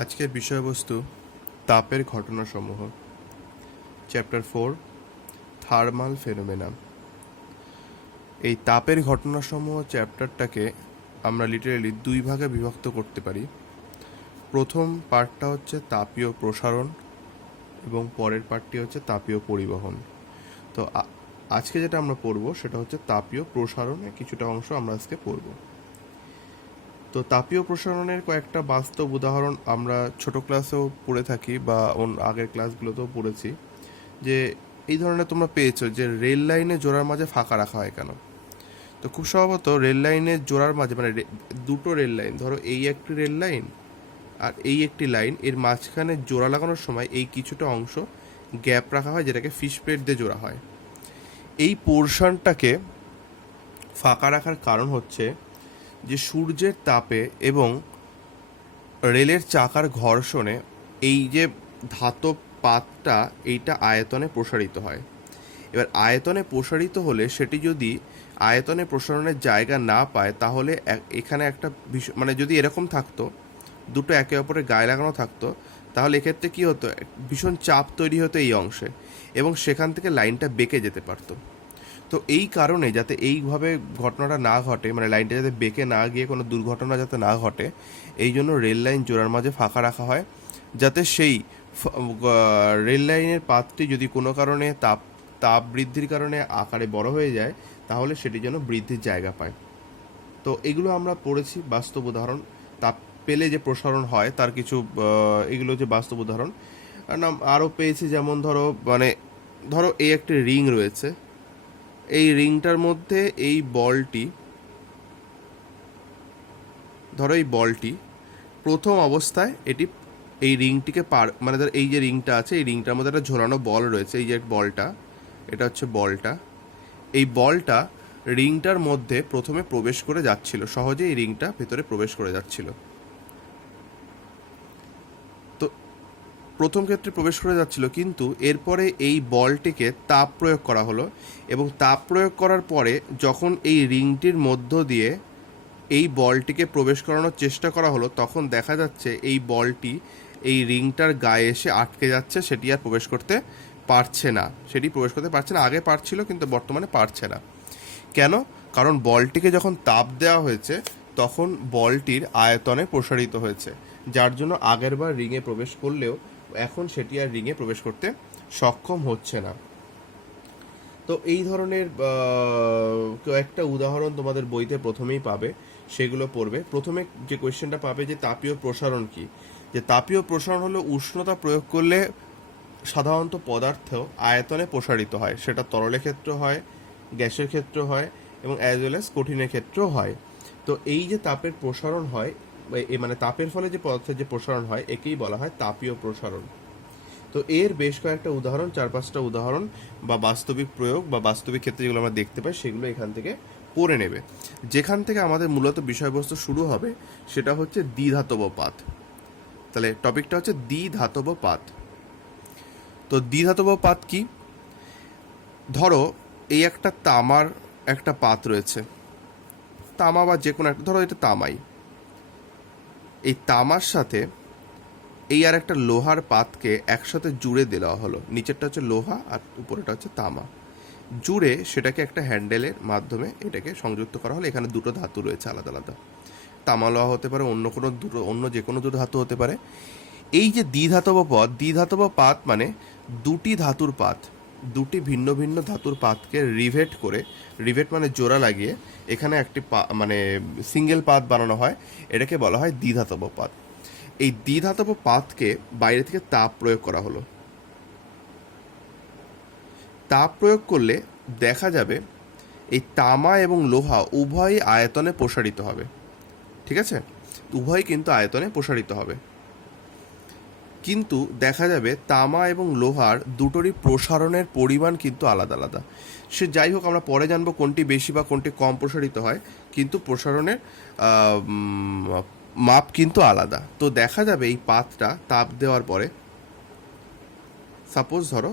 আজকের বিষয়বস্তু তাপের ঘটনাসমূহ। Chapter 4, thermal phenomena. এই তাপের ঘটনাসমূহ চ্যাপ্টারটাকে আমরা লিটারেলি দুই ভাগে বিভক্ত করতে পারি। প্রথম পার্টটা হচ্ছে তাপীয় প্রসারণ এবং পরের পার্টটি হচ্ছে তাপীয় পরিবহন। তো আজকে যেটা আমরা পড়ব সেটা হচ্ছে তাপীয় প্রসারণের কিছুটা অংশ আমরা আজকে পড়ব। তো তাপীয় প্রসারণের কয়েকটা বাস্তব উদাহরণ আমরা ছোট ক্লাসেও পড়ে থাকি বা আগের ক্লাসগুলোতেও পড়েছি, যে এই ধরনের তোমরা পেয়েছো যে রেল লাইনে জোড়ার মাঝে ফাঁকা রাখা হয় কেন। তো খুব সম্ভবত রেল লাইনের জোড়ার মাঝে মানে দুটো রেল লাইন, ধরো এই একটি রেল লাইন আর এই একটি লাইন, এর মাঝখানে জোড়া লাগানোর সময় এই কিছুটা অংশ গ্যাপ রাখা হয়, যেটাকে ফিশ প্লেট দিয়ে জোড়া হয়। এই পোর্শনটাকে ফাঁকা রাখার কারণ হচ্ছে যে সূর্যের তাপে এবং রেলের চাকার ঘর্ষণে এই যে ধাতব পাতটা এইটা আয়তনে প্রসারিত হয়। এবার আয়তনে প্রসারিত হলে সেটি যদি আয়তনে প্রসারণের জায়গা না পায়, তাহলে এখানে একটা মানে যদি এরকম থাকতো, দুটো একে অপরের গায়ে লাগানো থাকতো, তাহলে এক্ষেত্রে কী হতো, ভীষণ চাপ তৈরি হতো এই অংশে এবং সেখান থেকে লাইনটা বেঁকে যেতে পারতো। তো এই কারণে যাতে এইভাবে ঘটনাটা না ঘটে, মানে লাইনটা যাতে বেঁকে না গিয়ে কোনো দুর্ঘটনা যাতে না ঘটে, এই জন্য রেল লাইন জোড়ার মাঝে ফাঁকা রাখা হয়, যাতে সেই রেল লাইনের পাতটি যদি কোনো কারণে তাপ বৃদ্ধির কারণে আকারে বড় হয়ে যায়, তাহলে সেটি যেন বৃদ্ধির জায়গা পায়। তো এগুলো আমরা পড়েছি বাস্তব উদাহরণ। তাপ পেলে যে প্রসারণ হয় তার কিছু এগুলো যে বাস্তব উদাহরণ। আরও পেয়েছি, যেমন ধরো এই একটি রিং রয়েছে, এই রিংটার মধ্যে এই বলটি, ধরো এই বলটি প্রথম অবস্থায় এটি এই রিংটিকে মানে ধরো এই যে রিংটা আছে, এই রিংটার মধ্যে একটা ঝোলানো বল রয়েছে, এই যে বলটা, এটা হচ্ছে বলটা। এই বলটা রিংটার মধ্যে প্রথমে প্রবেশ করে যাচ্ছিল, সহজে এই রিংটা ভেতরে প্রবেশ করে যাচ্ছিল। তো প্রথম ক্ষেত্রে প্রবেশ করে যাচ্ছিল, কিন্তু এরপরে এই বলটিকে তাপ প্রয়োগ করা হলো এবং তাপ প্রয়োগ করার পরে যখন এই রিংটির মধ্য দিয়ে এই বলটিকে প্রবেশ করানোর চেষ্টা করা হলো, তখন দেখা যাচ্ছে এই বলটি এই রিংটার গায়ে এসে আটকে যাচ্ছে, সেটি আর প্রবেশ করতে পারছে না। আগে পারছিল, কিন্তু বর্তমানে পারছে না। কেন? কারণ বলটিকে যখন তাপ দেওয়া হয়েছে তখন বলটির আয়তনে প্রসারিত হয়েছে, যার জন্য আগেরবার রিংয়ে প্রবেশ করলেও এখন সেটি আর রিংয়ে প্রবেশ করতে সক্ষম হচ্ছে না। তো এই ধরনের কয়েকটা উদাহরণ তোমাদের বইতে প্রথমেই পাবে, সেগুলো পড়বে। প্রথমে যে কোয়েশ্চেনটা পাবে যে তাপীয় প্রসারণ কি, যে তাপীয় প্রসারণ হলো উষ্ণতা প্রয়োগ করলে সাধারণত পদার্থ আয়তনে প্রসারিত হয়, সেটা তরলের ক্ষেত্রে হয়, গ্যাসের ক্ষেত্রে হয় এবং অ্যাজ ওয়েল অ্যাজ কঠিনের ক্ষেত্রেও হয়। তো এই যে তাপের প্রসারণ হয়, মানে তাপের ফলে যে পদার্থের যে প্রসারণ হয়, একেই বলা হয় তাপীয় প্রসারণ। তো এর বেশ কয়েকটা উদাহরণ, 4-5টা উদাহরণ বা বাস্তবিক প্রয়োগ বা বাস্তবিক ক্ষেত্রে যেগুলো আমরা দেখতে পাই, সেগুলো এখান থেকে পড়ে নেবে। যেখান থেকে আমাদের মূলত বিষয়বস্তু শুরু হবে সেটা হচ্ছে দ্বিধাতব পাত। তাহলে টপিকটা হচ্ছে দ্বিধাতব পাত। তো দ্বিধাতব পাত কি? ধরো এই একটা তামার একটা পাত রয়েছে, তামা বা যে কোনো একটা, ধরো এটা তামাই, এই তামার সাথে এই আর একটা লোহার পাতকে একসাথে জুড়ে দেওয়া হলো। নিচেরটা হচ্ছে লোহা আর উপরেটা হচ্ছে তামা। জুড়ে সেটাকে একটা হ্যান্ডেলের মাধ্যমে এটাকে সংযুক্ত করা হলো। এখানে দুটো ধাতু রয়েছে আলাদা আলাদা, তামা লোহা হতে পারে, অন্য যে কোনো দুটো ধাতু হতে পারে। এই যে দ্বিধাতব পাত মানে দুটি ধাতুর পাত, দুটি ভিন্ন ভিন্ন ধাতুর পাতকে রিভেট মানে জোড়া লাগিয়ে এখানে একটি মানে সিঙ্গেল পাত বানানো হয়, এটাকে বলা হয় দ্বিধাতব পাত। এই দ্বিধাতব পাতকে বাইরে থেকে তাপ প্রয়োগ করা হলো। তাপ প্রয়োগ করলে দেখা যাবে এই তামা এবং লোহা উভয়ই আয়তনে প্রসারিত হবে। ঠিক আছে, উভয়ই কিন্তু আয়তনে প্রসারিত হবে, কিন্তু দেখা যাবে তামা এবং লোহার দুটোরই প্রসারণের পরিমাণ কিন্তু আলাদা আলাদা। সে যাই হোক, আমরা পরে জানবো কোনটি বেশি বা কোনটি কম প্রসারিত হয়, কিন্তু প্রসারণের মাপ কিন্তু আলাদা। তো দেখা যাবে এই পাতটা তাপ দেওয়ার পরে, সাপোজ ধরো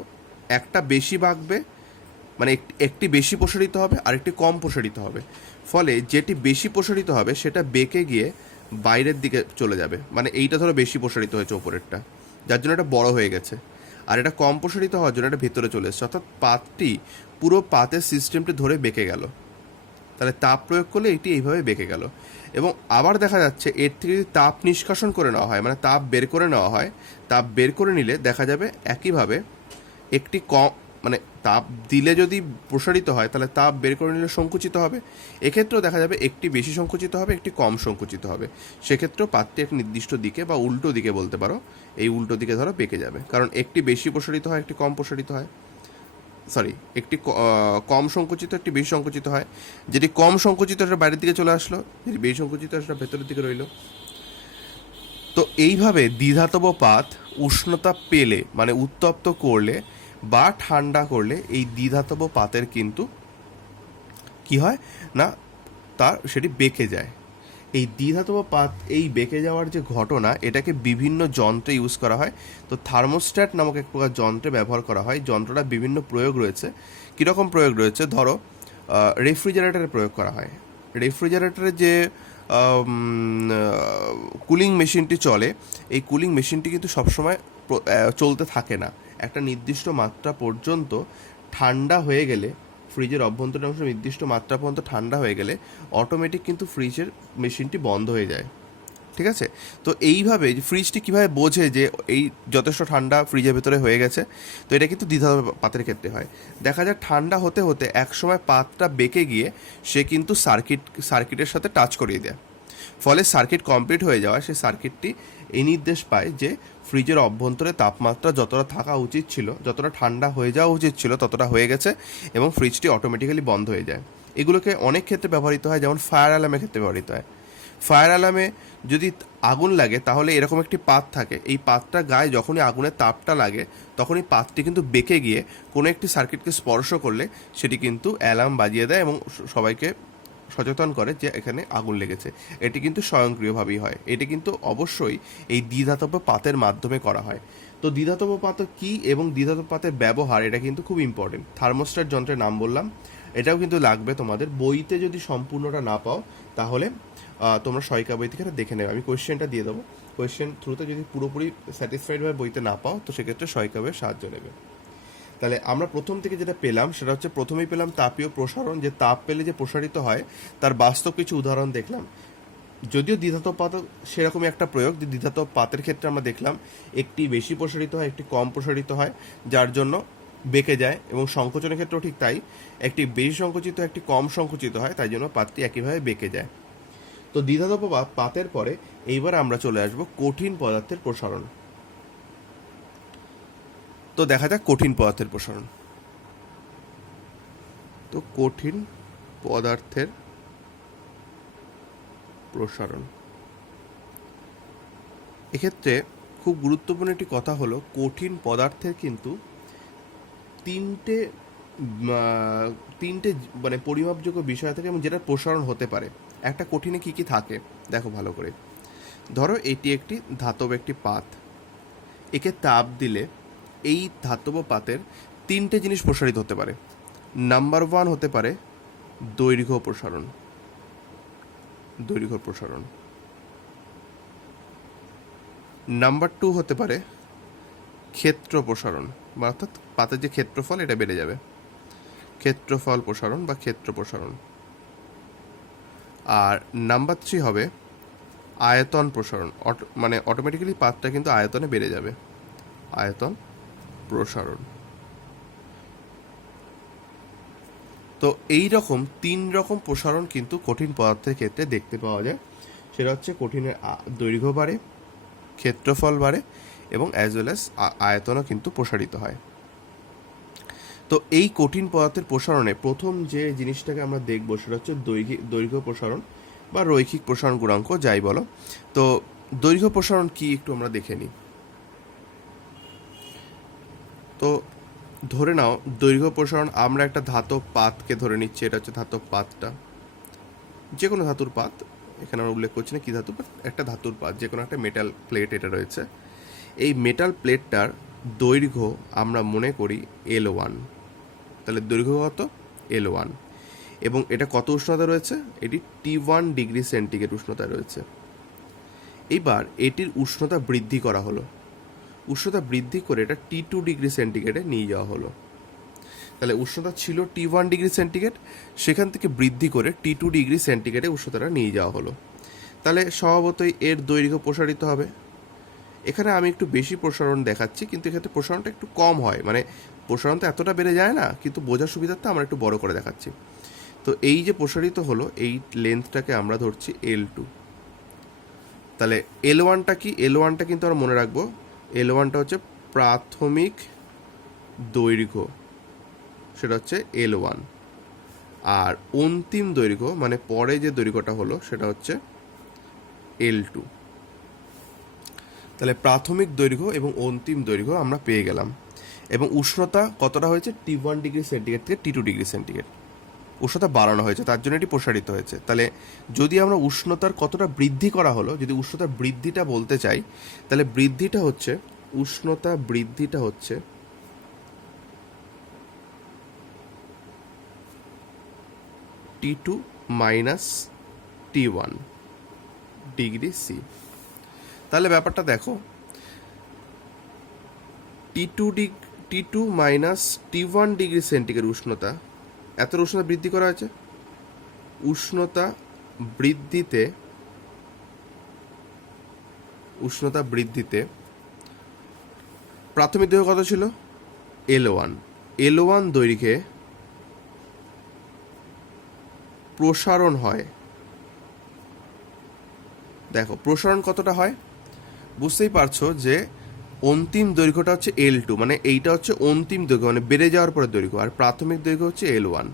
একটা বেশি বাঁকবে, মানে একটি বেশি প্রসারিত হবে আর একটি কম প্রসারিত হবে। ফলে যেটি বেশি প্রসারিত হবে সেটা বেঁকে গিয়ে বাইরের দিকে চলে যাবে, মানে এইটা ধরো বেশি প্রসারিত হয়েছে ওপরেরটা, যার জন্য এটা বড় হয়ে গেছে, আর এটা কম প্রসারিত হওয়ার জন্য এটা ভেতরে চলে এসছে, অর্থাৎ পাতটি পুরো পাতের সিস্টেমটি ধরে বেঁকে গেল। তাহলে তাপ প্রয়োগ করলে এটি এইভাবে বেঁকে গেল। এবং আবার দেখা যাচ্ছে এর থেকে যদি তাপ নিষ্কাশন করে নেওয়া হয়, মানে তাপ বের করে নেওয়া হয়, তাপ বের করে নিলে দেখা যাবে একইভাবে একটি কম, মানে তাপ দিলে যদি প্রসারিত হয় তাহলে তাপ বের করে নিলে সংকুচিত হবে। এক্ষেত্রেও দেখা যাবে একটি বেশি সংকুচিত হবে, একটি কম সংকুচিত হবে। সেক্ষেত্রেও পাতটি এক নির্দিষ্ট দিকে বা উল্টো দিকে বলতে পারো, এই উল্টো দিকে ধরো বেঁকে যাবে, কারণ একটি বেশি প্রসারিত হয়, একটি কম প্রসারিত হয়, সরি একটি কম সংকুচিত, একটি বেশি সংকুচিত হয়। যেটি কম সংকুচিত সেটা বাইরের দিকে চলে আসলো, যেটি বেশি সংকুচিত সেটা ভেতরের দিকে রইল। তো এইভাবে দ্বিধাতব পাত উষ্ণতা পেলে, মানে উত্তপ্ত করলে বা ঠান্ডা করলে এই দ্বিধাতব পাতের কিন্তু কি হয় না, তার সেটি বেঁকে যায়। এই দ্বিধাতব পাত এই বেঁকে যাওয়ার যে ঘটনা, এটাকে বিভিন্ন যন্ত্রে ইউজ করা হয়। তো থার্মোস্ট্যাট নামক এক প্রকার যন্ত্রে ব্যবহার করা হয়। যন্ত্রটা বিভিন্ন প্রয়োগ রয়েছে। কীরকম প্রয়োগ রয়েছে, ধরো রেফ্রিজারেটরে প্রয়োগ করা হয়। রেফ্রিজারেটরে যে কুলিং মেশিনটি চলে, এই কুলিং মেশিনটি কিন্তু সবসময় চলতে থাকে না। একটা নির্দিষ্ট মাত্রা পর্যন্ত ঠান্ডা হয়ে গেলে, ফ্রিজের অভ্যন্তরীণ অংশ নির্দিষ্ট মাত্রা পর্যন্ত ঠান্ডা হয়ে গেলে অটোমেটিক কিন্তু ফ্রিজের মেশিনটি বন্ধ হয়ে যায়। ঠিক আছে? তো এইভাবে ফ্রিজটি কীভাবে বোঝে যে এই যথেষ্ট ঠান্ডা ফ্রিজের ভেতরে হয়ে গেছে, তো এটা কিন্তু দ্বিধাতব পাতের ক্ষেত্রে হয়। দেখা যায় ঠান্ডা হতে হতে একসময় পাতটা বেঁকে গিয়ে সে কিন্তু সার্কিটের সাথে টাচ করিয়ে দেয়। ফলে সার্কিট কমপ্লিট হয়ে যাওয়া, সেই সার্কিটটি এই নির্দেশ পায় যে ফ্রিজের অভ্যন্তরে তাপমাত্রা যতটা থাকা উচিত ছিল, যতটা ঠান্ডা হয়ে যাওয়া উচিত ছিল, ততটা হয়ে গেছে এবং ফ্রিজটি অটোমেটিক্যালি বন্ধ হয়ে যায়। এগুলোকে অনেক ক্ষেত্রে ব্যবহৃত হয়, যেমন ফায়ার অ্যালার্মের ক্ষেত্রে ব্যবহৃত হয়। ফায়ার অ্যালার্মে যদি আগুন লাগে তাহলে এরকম একটি পাত থাকে, এই পাতটা গায়ে যখনই আগুনের তাপটা লাগে তখনই পাতটি কিন্তু বেঁকে গিয়ে কোনো একটি সার্কিটকে স্পর্শ করলে সেটি কিন্তু অ্যালার্ম বাজিয়ে দেয় এবং সবাইকে সচেতন করে যে এখানে আগুন লেগেছে। এটি কিন্তু স্বয়ংক্রিয়ভাবেই হয়। এটি কিন্তু অবশ্যই এই দ্বিধাতব পাতের মাধ্যমে করা হয়। তো দ্বিধাতব পাত কী এবং দ্বিধাতব পাতের ব্যবহার, এটা কিন্তু খুব ইম্পর্টেন্ট। থার্মোস্ট্যাট যন্ত্রের নাম বললাম, এটাও কিন্তু লাগবে তোমাদের। বইতে যদি সম্পূর্ণটা না পাও তাহলে তোমরা সহায়িকা বই থেকে দেখে নেবে। আমি কোয়েশ্চেনটা দিয়ে দেবো, কোয়েশ্চেন থ্রুতে যদি পুরোপুরি স্যাটিসফাইডভাবে বইতে না পাও তো সেক্ষেত্রে সহায়িকা বইয়ের সাহায্য নেবে। তাহলে আমরা প্রথম থেকে যেটা পেলাম সেটা হচ্ছে, প্রথমেই পেলাম তাপীয় প্রসারণ, যে তাপ পেলে যে প্রসারিত হয় তার বাস্তব কিছু উদাহরণ দেখলাম। যদিও দ্বিধাতব পাত সেরকমই একটা প্রয়োগ, যে দ্বিধাতব পাতের ক্ষেত্রে আমরা দেখলাম একটি বেশি প্রসারিত হয়, একটি কম প্রসারিত হয়, যার জন্য বেঁকে যায়। এবং সংকোচনের ক্ষেত্রেও ঠিক তাই, একটি বেশি সংকুচিত, একটি কম সংকুচিত হয়, তাই জন্য পাতটি একইভাবে বেঁকে যায়। তো দ্বিধাতব পাতের পরে এইবার আমরা চলে আসব কঠিন পদার্থের প্রসারণ। তো দেখা যাক কঠিন পদার্থের প্রসারণ। তো কঠিন পদার্থের প্রসারণ, এক্ষেত্রে খুব গুরুত্বপূর্ণ একটি কথা হলো, কঠিন পদার্থের কিন্তু তিনটে মানে পরিমাপযোগ্য বিষয় থাকে এবং যেটা প্রসারণ হতে পারে। একটা কঠিনে কি কি থাকে দেখো ভালো করে। ধরো এটি একটি ধাতব একটি পাত, একে তাপ দিলে এই ধাতব পাতের তিনটে জিনিস প্রসারিত হতে পারে। নাম্বার 1 হতে পারে দৈর্ঘ্য প্রসারণ, দৈর্ঘ্য প্রসারণ। নাম্বার 2 হতে পারে ক্ষেত্র প্রসারণ, বা অর্থাৎ পাতের যে ক্ষেত্রফল এটা বেড়ে যাবে, ক্ষেত্রফল প্রসারণ বা ক্ষেত্র প্রসারণ। আর নাম্বার 3 হবে আয়তন প্রসারণ, মানে অটোমেটিক্যালি পাতটা কিন্তু আয়তনে বেড়ে যাবে, আয়তন প্রসারণ। তো এই রকম 3 রকম প্রসারণ কিন্তু কঠিন পদার্থের ক্ষেত্রে দেখতে পাওয়া যায়। সেটা হচ্ছে কঠিনের দৈর্ঘ্য বাড়ে, ক্ষেত্রফল বাড়ে এবং অ্যাজ ওয়েল অ্যাজ আয়তনও কিন্তু প্রসারিত হয়। তো এই কঠিন পদার্থের প্রসারণে প্রথম যে জিনিসটাকে আমরা দেখবো সেটা হচ্ছে দৈর্ঘ্য প্রসারণ বা রৈখিক প্রসারণ গুণাঙ্ক, যাই বলো। তো দৈর্ঘ্য প্রসারণ কি একটু আমরা দেখে নিই। তো ধরে নাও দৈর্ঘ্য প্রসারণ, আমরা একটা ধাতব পাতকে ধরে নিচ্ছি, এটা হচ্ছে ধাতব পাতটা, যে কোনো ধাতুর পাত, এখানে আমরা উল্লেখ করছি না কি ধাতু, একটা ধাতুর পাত, যে কোনো একটা মেটাল প্লেট এটা রয়েছে। এই মেটাল প্লেটটার দৈর্ঘ্য আমরা মনে করি L1, তাহলে দৈর্ঘ্য কত L1, এবং এটা কত উষ্ণতা রয়েছে, এটি T1 ডিগ্রি সেন্টিগ্রেড উষ্ণতায় রয়েছে। এইবার এটির উষ্ণতা বৃদ্ধি করা হলো, উষ্ণতা বৃদ্ধি করে এটা T2 ডিগ্রি সেন্টিগ্রেডে নিয়ে যাওয়া হলো। তাহলে উষ্ণতা ছিল T1 ডিগ্রি সেন্টিগ্রেড, সেখান থেকে বৃদ্ধি করে T2 ডিগ্রি সেন্টিগ্রেডে উষ্ণতাটা নিয়ে যাওয়া হলো। তাহলে স্বভাবতই এর দৈর্ঘ্য প্রসারিত হবে। এখানে আমি একটু বেশি প্রসারণ দেখাচ্ছি, কিন্তু এক্ষেত্রে প্রসারণটা একটু কম হয়, মানে প্রসারণ তো এতটা বেড়ে যায় না, কিন্তু বোঝার সুবিধার্থে আমরা একটু বড় করে দেখাচ্ছি। তো এই যে প্রসারিত হলো, এই লেন্থটাকে আমরা ধরছি L2। তাহলে L1টা কি? L1টা কিন্তু আমরা মনে রাখবো, L1টা হচ্ছে প্রাথমিক দৈর্ঘ্য, সেটা হচ্ছে L1। আর অন্তিম দৈর্ঘ্য মানে পরে যে দৈর্ঘ্যটা হলো সেটা হচ্ছে L2। তাহলে প্রাথমিক দৈর্ঘ্য এবং অন্তিম দৈর্ঘ্য আমরা পেয়ে গেলাম। এবং উষ্ণতা কতটা হয়েছে? T1 ডিগ্রি সেন্টিগ্রেড থেকে T2 ডিগ্রি সেন্টিগ্রেড উষ্ণতা বাড়ানো হয়েছে, তার জন্য এটি প্রসারিত হয়েছে। তাহলে যদি আমরা উষ্ণতার কতটা বৃদ্ধি করা হলো, যদি উষ্ণতার বৃদ্ধিটা বলতে চাই, তাহলে বৃদ্ধিটা হচ্ছে, উষ্ণতা বৃদ্ধিটা হচ্ছে T2 minus T1 degree C. তাহলে ব্যাপারটা দেখো, T2 minus T1 degree centigrade উষ্ণতা, এত উষ্ণতা বৃদ্ধি করা হয়েছে। উষ্ণতা বৃদ্ধিতে প্রাথমিক দৈর্ঘ্য কত ছিল? L1 দৈর্ঘ্যে প্রসারণ হয়। দেখো প্রসারণ কতটা হয়, বুঝতেই পারছো যে অন্তিম দৈর্ঘ্যটা হচ্ছে L2, মানে এইটা হচ্ছে অন্তিম দৈর্ঘ্য, মানে বেড়ে যাওয়ার পরে দৈর্ঘ্য, আর প্রাথমিক দৈর্ঘ্য হচ্ছে L1।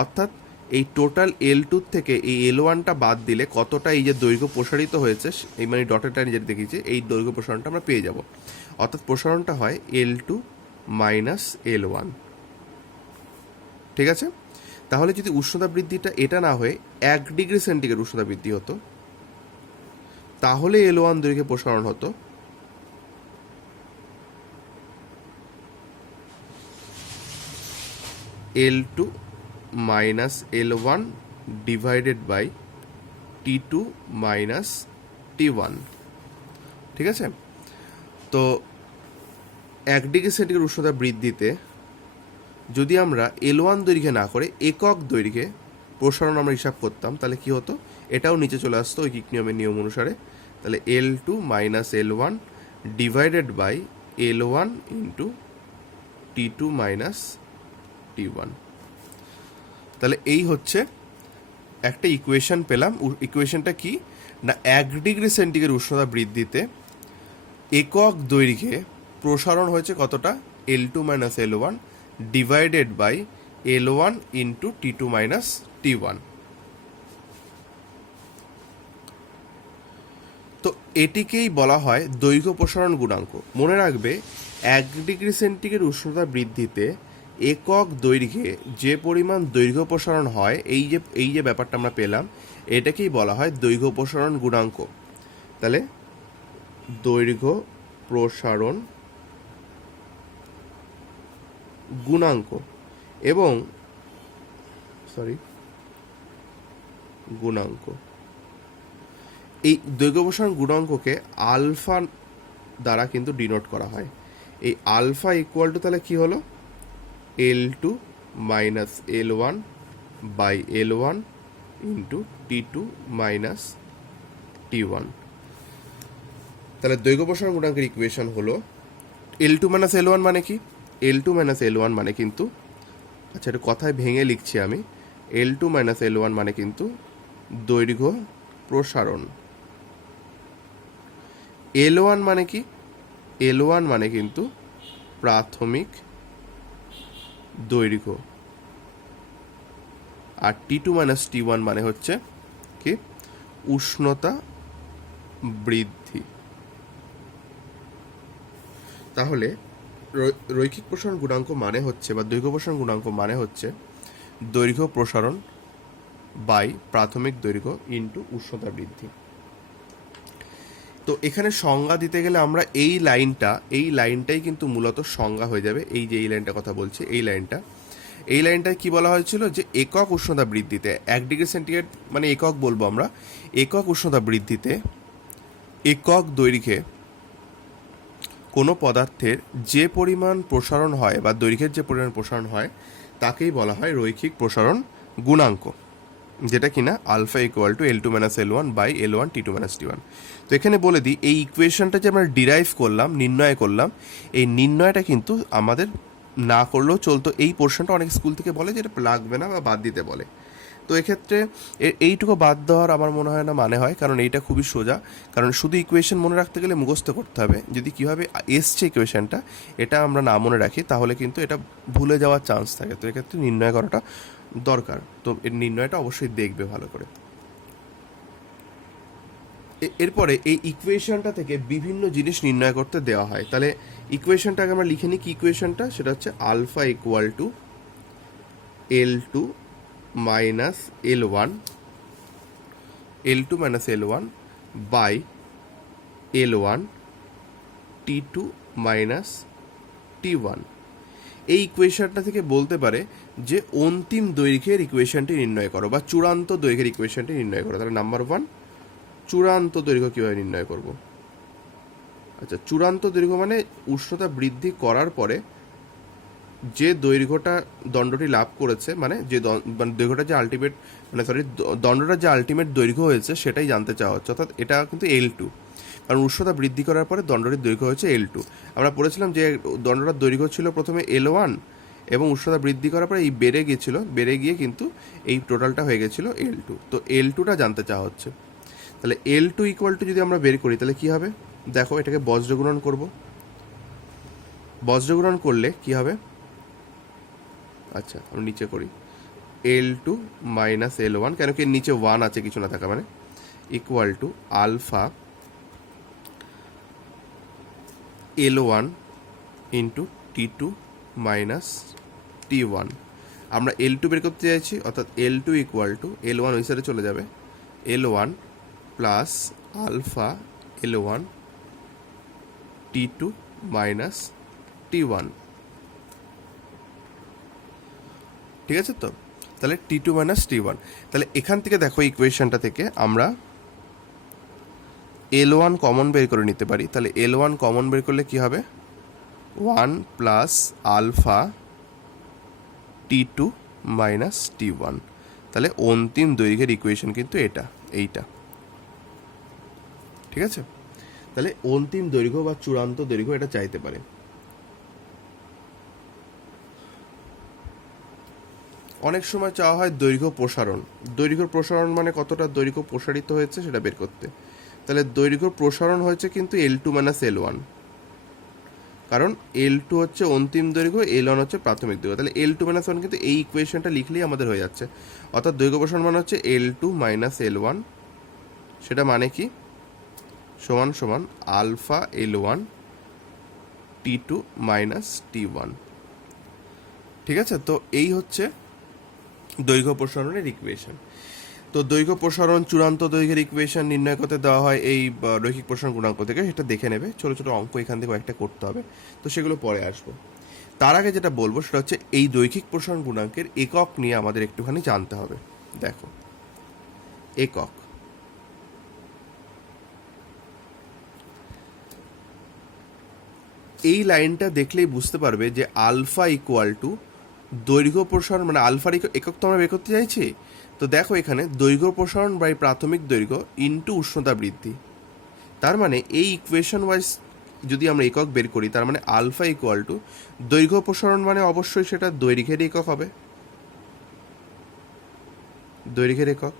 অর্থাৎ এই টোটাল L2 থেকে এই L1টা বাদ দিলে কতটা এই যে দৈর্ঘ্য প্রসারিত হয়েছে, এই মানে ডটের লাইনে যেটা দেখিয়েছি, এই দৈর্ঘ্য প্রসারণটা আমরা পেয়ে যাব। অর্থাৎ প্রসারণটা হয় L2 মাইনাস L1। ঠিক আছে? তাহলে যদি উষ্ণতা বৃদ্ধিটা এটা না হয়ে 1 ডিগ্রি সেন্টিগ্রেড উষ্ণতা বৃদ্ধি হতো, তাহলে L1 দৈর্ঘ্যে প্রসারণ হতো L2 minus L1 divided by T2 minus T1। ঠিক আছে? তো 1 ডিগ্রি সেন্টিগ্রেড উষ্ণতা বৃদ্ধিতে যদি আমরা L1 দৈর্ঘ্যে না করে একক দৈর্ঘ্যে প্রসারণ আমরা হিসাব করতাম, তাহলে কি হতো? এটাও নিচে চলে আসতো ঐকিক নিয়মের নিয়ম অনুসারে। তাহলে L2 minus L1 divided by L1 into T2 minus T1। তাহলে এই হচ্ছে একটা ইকুয়েশন পেলাম। ইকুয়েশনটা কি না, 1 ডিগ্রি সেন্টিগ্রেড উষ্ণতা বৃদ্ধিতে একক দৈর্ঘ্যে প্রসারণ হয়েছে কতটা? L2 minus L1 divided by L1 into T2 minus T1। তো এটিকেই বলা হয় দৈর্ঘ্য প্রসারণ গুণাঙ্ক। মনে রাখবে, 1 ডিগ্রি সেন্টিগ্রেড উষ্ণতা বৃদ্ধিতে একক দৈর্ঘ্যে যে পরিমাণ দৈর্ঘ্য প্রসারণ হয়, এই যে ব্যাপারটা আমরা পেলাম, এটাকেই বলা হয় দৈর্ঘ্য প্রসারণ গুণাঙ্ক। তাহলে দৈর্ঘ্য প্রসারণ গুণাঙ্ক এবং গুণাঙ্ক, এই দৈর্ঘ্য প্রসারণ গুণাঙ্ককে আলফা দ্বারা কিন্তু ডিনোট করা হয়। এই আলফা ইকুয়াল টু তাহলে কি হলো? L2 minus L1 by L1 into T2 minus T1। তাহলে দৈর্ঘ্য প্রসারণ গুণাঙ্কের ইকুয়েশন হলো L2 মাইনাস L1 মানে কি? L2 মাইনাস L1 মানে কিন্তু, আচ্ছা এটা কথায় ভেঙে লিখছি আমি, L2 মাইনাস L1 মানে কিন্তু দৈর্ঘ্য প্রসারণ। L1 মানে কি? L1 মানে কিন্তু প্রাথমিক দৈর্ঘ্য, আর T2 মাইনাস T1 মানে হচ্ছে কি? উষ্ণতা বৃদ্ধি। তাহলে রৈখিক প্রসারণ গুণাঙ্ক মানে হচ্ছে, বা দৈর্ঘ্য প্রসারণ গুণাঙ্ক মানে হচ্ছে দৈর্ঘ্য প্রসারণ বাই প্রাথমিক দৈর্ঘ্য ইন্টু উষ্ণতা বৃদ্ধি। তো এখানে সংজ্ঞা দিতে গেলে আমরা এই লাইনটাই কিন্তু মূলত সংজ্ঞা হয়ে যাবে। এই যে এই লাইনটা কথা বলছি, এই লাইনটায় কি বলা হয়েছিল? যে একক উষ্ণতা বৃদ্ধিতে 1 ডিগ্রি সেন্টিগ্রেড মানে একক বলবো আমরা, একক উষ্ণতা বৃদ্ধিতে একক দৈর্ঘ্যে কোনো পদার্থের যে পরিমাণ প্রসারণ হয় বা দৈর্ঘ্যের যে পরিমাণ প্রসারণ হয় তাকেই বলা হয় রৈখিক প্রসারণ গুণাঙ্ক, যেটা কিনা alpha equal to L2 minus L1 by L1 T2 minus T1। তো এখানে বলে দিই, এই ইকুয়েশনটা যে আমরা ডিরাইভ করলাম, নির্ণয় করলাম, এই নির্ণয়টা কিন্তু আমাদের না করলেও চলতো। এই পোর্শনটা অনেক স্কুল থেকে বলে যে এটা লাগবে না বা বাদ দিতে বলে। তো এক্ষেত্রে এইটুকু বাদ দেওয়ার আমার মনে হয় না মানে হয়, কারণ এইটা খুবই সোজা। কারণ শুধু ইকুয়েশন মনে রাখতে গেলে মুখস্থ করতে হবে। যদি কীভাবে এসছে ইকুয়েশনটা এটা আমরা না মনে রাখি তাহলে কিন্তু এটা ভুলে যাওয়ার চান্স থাকে। তো এক্ষেত্রে নির্ণয় করাটা দরকার। তো এর নির্ণয়টা অবশ্যই দেখবে ভালো করে। এরপরে এই ইকুয়েশনটা থেকে বিভিন্ন জিনিস নির্ণয় করতে দেওয়া হয়। তাহলে ইকুয়েশনটাকে আমরা লিখে নিই। কি ইকুয়েশনটা? সেটা হচ্ছে alpha equal to L2 minus L1 minus L1 by L1 T2 minus T1। এই ইকুয়েশনটা থেকে বলতে পারে যে অন্তিম দৈর্ঘ্যের ইকুয়েশনটি নির্ণয় করো বা চূড়ান্ত দৈর্ঘ্যের ইকুয়েশনটি নির্ণয় করো। তাহলে নাম্বার 1, চূড়ান্ত দৈর্ঘ্য কীভাবে নির্ণয় করব? আচ্ছা, চূড়ান্ত দৈর্ঘ্য মানে উষ্ণতা বৃদ্ধি করার পরে যে দৈর্ঘ্যটা দণ্ডটি লাভ করেছে, মানে যে দৈর্ঘ্যটা যে আলটিমেট, মানে সরি, দণ্ডটা যে আলটিমেট দৈর্ঘ্য হয়েছে সেটাই জানতে চাওয়া হচ্ছে। অর্থাৎ এটা কিন্তু L2, কারণ উষ্ণতা বৃদ্ধি করার পরে দণ্ডটির দৈর্ঘ্য হয়েছে L2। আমরা পড়েছিলাম যে দণ্ডটার দৈর্ঘ্য ছিল প্রথমে L1 এবং উষ্ণতা বৃদ্ধি করার পরে এই বেড়ে গিয়ে কিন্তু এই টোটালটা হয়ে গেছিলো L2। তো L2টা জানতে চাওয়া হচ্ছে। তাহলে L2 ইকুয়াল টু যদি আমরা বের করি তাহলে কী হবে? দেখো, এটাকে বজ্রগুণন করব। বজ্রগুণন করলে কী হবে? আচ্ছা, আমরা নিচে করি L2 মাইনাস L1, কেন কি নিচে 1 আছে কিছু না থাকা মানে, equal to alpha L1 into T2 minus T1। আমরা L2 বের করতে চাইছি, অর্থাৎ L2 ইকুয়াল টু L1 ওই সাইডে চলে যাবে, L1 plus alpha L1 T2 minus T1। ঠিক আছে? তো তাহলে T2 মাইনাস T1। তাহলে এখান থেকে দেখো ইকুয়েশনটা থেকে আমরা L1 কমন বের করে নিতে পারি। তাহলে L1 কমন বের করলে কি হবে? 1 plus alpha T2 minus T1। তাহলে অন্তিম দৈর্ঘ্যের ইকুয়েশন কিন্তু এইটা। ঠিক আছে? তাহলে অন্তিম দৈর্ঘ্য বা চূড়ান্ত দৈর্ঘ্য এটা চাইতে পারে। অনেক সময় চাওয়া হয় দৈর্ঘ্য প্রসারণ মানে কতটা দৈর্ঘ্য প্রসারিত হয়েছে সেটা বের করতে। তাহলে দৈর্ঘ্য প্রসারণ হয়েছে কিন্তু L2 মাইনাস L1, কারণ L2 হচ্ছে অন্তিম দৈর্ঘ্য, L1 হচ্ছে প্রাথমিক দৈর্ঘ্য। তাহলে L2 মাইনাস 1 কিন্তু এই ইকুয়েশনটা লিখলেই আমাদের হয়ে যাচ্ছে। অর্থাৎ দৈর্ঘ্য প্রসারণ মানে হচ্ছে L2 মাইনাস L1, সেটা মানে কি? সমান সমান alpha L1 T2 minus T1। ঠিক আছে? তো এই হচ্ছে দৈর্ঘ্য প্রসারণের ইকুয়েশন। তো দৈর্ঘ্য প্রসারণ, চূড়ান্ত দৈর্ঘ্যের ইকুয়েশন নির্ণয় করতে দেওয়া হয় এই রৈখিক প্রসারণ গুণাঙ্ক থেকে। সেটা দেখে নেবে, ছোটো ছোটো অঙ্ক এখান থেকে কয়েকটা করতে হবে, তো সেগুলো পরে আসবো। তার আগে যেটা বলবো সেটা হচ্ছে এই রৈখিক প্রসারণ গুণাঙ্কের একক নিয়ে আমাদের একটুখানি জানতে হবে। দেখো, একক, এই লাইনটা দেখলেই বুঝতে পারবে যে আলফা ইকুয়াল টু দৈর্ঘ্য প্রসারণ, মানে আলফার একক তো আমরা বের করতে চাইছি। তো দেখো, এখানে দৈর্ঘ্য প্রসারণ বাই প্রাথমিক দৈর্ঘ্য ইন্টু উষ্ণতা বৃদ্ধি। তার মানে এই ইকুয়েশন ওয়াইজ যদি আমরা একক বের করি, তার মানে আলফা ইকুয়াল টু দৈর্ঘ্য প্রসারণ মানে অবশ্যই সেটা দৈর্ঘ্যের একক হবে, দৈর্ঘ্যের একক।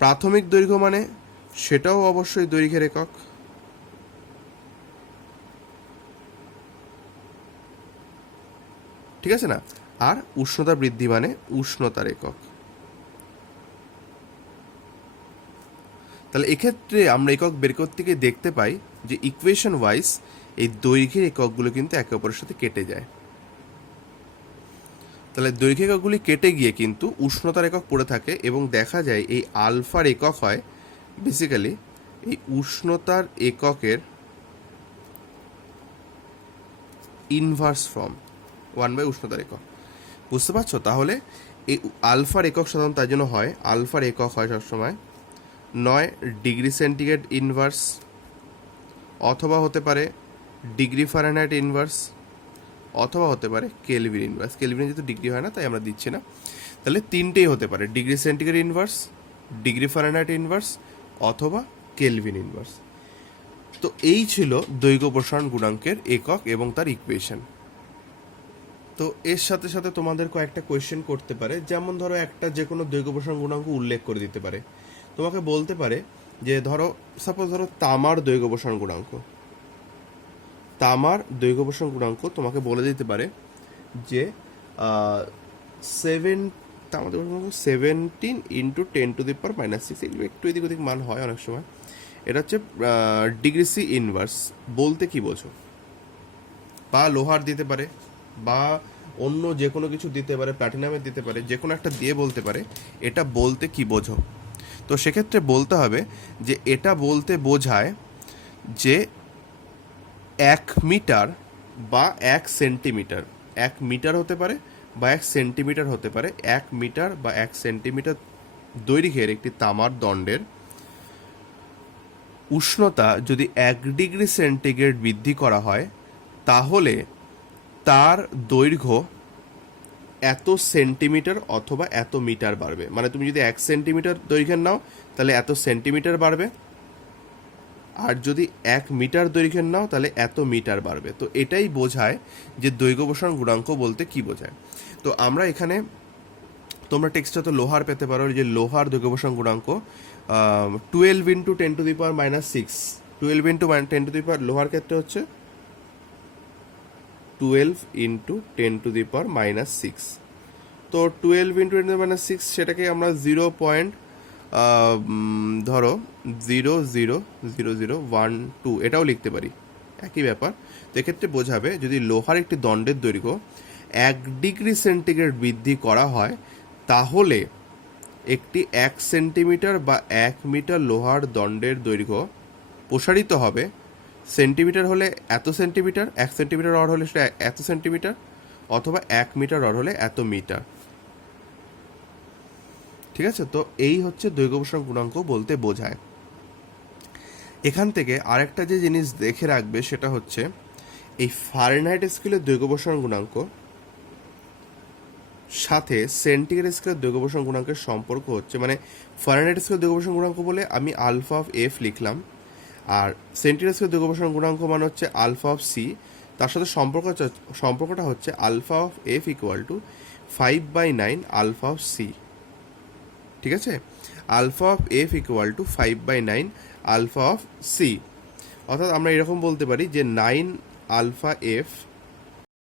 প্রাথমিক দৈর্ঘ্য মানে সেটাও অবশ্যই দৈর্ঘ্যের একক। ঠিক আছে না? আর উষ্ণতা বৃদ্ধি মানে উষ্ণতার একক। তাহলে এক্ষেত্রে আমরা একক বের করতে গিয়ে দেখতে পাই যে ইকুয়েশন ওয়াইজ এই দৈর্ঘ্যের এককগুলো কিন্তু একে অপরের সাথে কেটে যায়। তাহলে দৈর্ঘ্য এককগুলি কেটে গিয়ে কিন্তু উষ্ণতার একক পড়ে থাকে এবং দেখা যায় এই আলফার একক হয় বেসিক্যালি এই উষ্ণতার এককের ইনভার্স ফর্ম 1/, উষ্ণতার একক। বুঝতে পারছো? তাহলে এই আলফার একক সাধারণত তাই জন্য হয়, আলফার একক হয় সবসময় নয় ডিগ্রি সেন্টিগ্রেড ইনভার্স, অথবা হতে পারে ডিগ্রি ফারেনহাইট ইনভার্স, অথবা হতে পারে কেলভিন ইনভার্স। কেলভিন যেহেতু ডিগ্রি হয় না তাই আমরা দিচ্ছি না। তাহলে তিনটেই হতে পারে, degree centigrade inverse, degree Fahrenheit inverse, অথবা কেলভিন ইনভার্স। তো এই ছিল দৈর্ঘ্য প্রসারণ গুণাঙ্কের একক এবং তার ইকুয়েশন। তো এর সাথে সাথে তোমাদের কয়েকটা কোয়েশ্চেন করতে পারে, যেমন ধরো একটা যে কোনো দৈর্ঘ্য প্রসারণ গুণাঙ্ক উল্লেখ করে দিতে পারে। তোমাকে বলতে পারে যে ধরো সাপোজ ধরো তামার দৈর্ঘ্য প্রসারণ গুণাঙ্ক, তামার দৈর্ঘ্য প্রসারণ গুণাঙ্ক তোমাকে বলে দিতে পারে যে 17 ইন্টু 10⁻⁻6, এগুলো একটু এদিক ওদিক মান হয় অনেক সময়। এটা হচ্ছে ডিগ্রি সি ইনভার্স বলতে কি বোঝো, বা লোহার দিতে পারে, বা অন্য যে কোনো কিছু দিতে পারে, প্ল্যাটিনামের দিতে পারে, যে কোনো একটা দিয়ে বলতে পারে এটা বলতে কি বোঝো। তো সেক্ষেত্রে বলতে হবে যে এটা বলতে বোঝায় যে 1 মিটার বা 1 সেন্টিমিটার, 1 মিটার হতে পারে বা 1 সেন্টিমিটার হতে পারে, 1 মিটার বা 1 সেন্টিমিটার দৈর্ঘ্যের একটি তামার দণ্ডের উষ্ণতা যদি 1 ডিগ্রি সেন্টিগ্রেড বৃদ্ধি করা হয় তাহলে তার দৈর্ঘ্য এত সেন্টিমিটার অথবা এত মিটার বাড়বে। মানে তুমি যদি 1 সেন্টিমিটার দৈর্ঘ্যের নাও তাহলে এত সেন্টিমিটার বাড়বে, আর যদি 1 মিটার দৈর্ঘ্যের নাও তাহলে এত মিটার বাড়বে। তো এটাই বোঝায় যে দৈর্ঘ্য প্রসারণ গুণাঙ্ক বলতে কি বোঝায়। তো আমরা এখানে তোমরা টেক্সটটা তো লোহার পেতে পারো, যে লোহার দৈর্ঘ্য প্রসারণ গুণাঙ্ক 12 ইন্টু 10⁻⁻6, 12 ইন্টু 10 লোহার ক্ষেত্রে হচ্ছে 12 ইন্টু 10⁻⁻6। তো 12 ইন্টু 10⁻6 সেটাকে আমরা 0. ধরো 0.000012 এটাও লিখতে পারি, একই ব্যাপার। তো এক্ষেত্রে বোঝাবে যদি লোহার একটি দণ্ডের দৈর্ঘ্য 1 ডিগ্রি সেন্টিগ্রেড বৃদ্ধি করা হয় তাহলে একটি 1 সেন্টিমিটার বা 1 মিটার লোহার দণ্ডের দৈর্ঘ্য প্রসারিত হবে। সেন্টিমিটার হলে এত সেন্টিমিটার, 1 সেন্টিমিটার রড হলে সেটা এত সেন্টিমিটার, অথবা 1 মিটার রড হলে এত মিটার। ঠিক আছে, তো এই হচ্ছে দৈর্ঘ্য প্রসারণ গুণাঙ্ক বলতে বোঝায়। এখান থেকে আরেকটা যে জিনিস দেখে রাখবে সেটা হচ্ছে এই ফারেনহাইট স্কেলের দৈর্ঘ্য প্রসারণ গুণাঙ্ক সাথে সেন্টিগ্রেড স্কেলের দৈর্ঘ্য প্রসারণ গুণাঙ্কের সম্পর্ক হচ্ছে, মানে ফারেনহাইট স্কেলের দৈর্ঘ্য প্রসারণ গুণাঙ্ক বলে আমি আলফা অফ এফ লিখলাম, আর সেন্টিগ্রেড স্কেলের দৈর্ঘ্য প্রসারণ গুণাঙ্ক মানে হচ্ছে আলফা অফ সি। তার সাথে সম্পর্কটা হচ্ছে alpha of F equal to 5/9 alpha of C. ঠিক আছে, alpha of F equal to 5/9 alpha of C. অর্থাৎ আমরা এরকম বলতে পারি যে 9 আলফা এফ